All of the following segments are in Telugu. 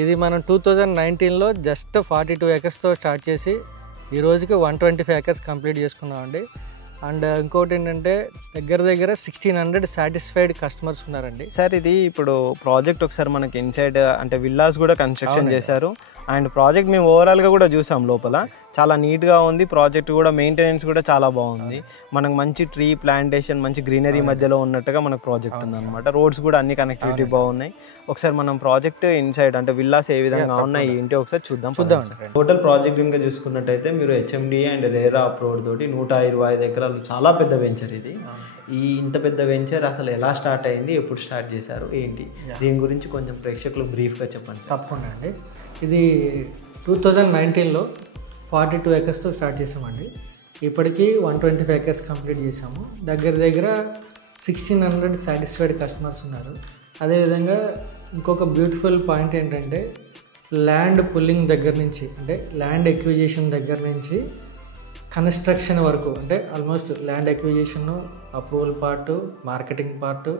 ఇది మనం 2019లో జస్ట్ 42 ఎకర్స్తో స్టార్ట్ చేసి ఈ రోజుకి 125 ఎకర్స్ కంప్లీట్ చేసుకున్నామండి. అండ్ ఇంకోటి ఏంటంటే దగ్గర 1600 సాటిస్ఫైడ్ కస్టమర్స్ ఉన్నారండి. సార్ ఇది ఇప్పుడు ప్రాజెక్ట్ ఒకసారి మనకి ఇన్సైడ్ అంటే విల్లాస్ కూడా కన్స్ట్రక్షన్ చేశారు. అండ్ ప్రాజెక్ట్ మేము ఓవరాల్గా కూడా చూసాం, లోపల చాలా నీట్గా ఉంది. ప్రాజెక్ట్ కూడా మెయింటెనెన్స్ కూడా చాలా బాగుంది. మనకు మంచి ట్రీ ప్లాంటేషన్, మంచి గ్రీనరీ మధ్యలో ఉన్నట్టుగా మనకు ప్రాజెక్ట్ ఉందన్నమాట. రోడ్స్ కూడా అన్ని కనెక్టివిటీ బాగున్నాయి. ఒకసారి మనం ప్రాజెక్ట్ ఇన్సైడ్ అంటే విల్లాస్ ఏ విధంగా ఉన్నాయి ఏంటి ఒకసారి చూద్దాం. టోటల్ ప్రాజెక్ట్ ఇంకా చూసుకున్నట్టయితే మీరు హెచ్ఎండి అండ్ రేరా అప్రోడ్ తోటి 125 ఎకరాలు, చాలా పెద్ద వెంచర్ ఇది. ఇంత పెద్ద వెంచర్ అసలు ఎలా స్టార్ట్ అయింది, ఎప్పుడు స్టార్ట్ చేశారు ఏంటి, దీని గురించి కొంచెం ప్రేక్షకులు బ్రీఫ్గా చెప్పండి. తప్పకుండా అండి. ఇది 2019లో 42 ఎకర్స్తో స్టార్ట్ చేసామండి. ఇప్పటికీ 125 ఎకర్స్ కంప్లీట్ చేసాము. దగ్గర 1600 సాటిస్ఫైడ్ కస్టమర్స్ ఉన్నారు. అదేవిధంగా ఇంకొక బ్యూటిఫుల్ పాయింట్ ఏంటంటే ల్యాండ్ పుల్లింగ్ దగ్గర నుంచి, అంటే ల్యాండ్ ఎక్విజిషన్ దగ్గర నుంచి కన్స్ట్రక్షన్ వరకు, అంటే almost land acquisition, approval part, marketing part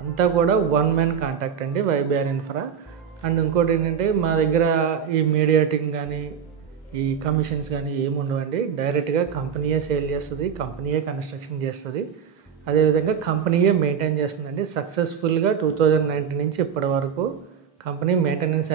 అంతా కూడా వన్ మ్యాన్ కాంటాక్ట్ అండి, వైబిఆర్ ఇన్ఫ్రా. అండ్ ఇంకోటి ఏంటంటే మా దగ్గర ఈ మీడియేటింగ్ కానీ ఈ కమిషన్స్ కానీ ఏమి ఉండవండి. డైరెక్ట్గా కంపెనీయే సేల్ చేస్తుంది, కంపెనీయే కన్స్ట్రక్షన్ చేస్తుంది, అదేవిధంగా కంపెనీయే మెయింటైన్ చేస్తుందండి. సక్సెస్ఫుల్గా 2019 నుంచి ఇప్పటి వరకు కంపెనీ మెయింటెనెన్స్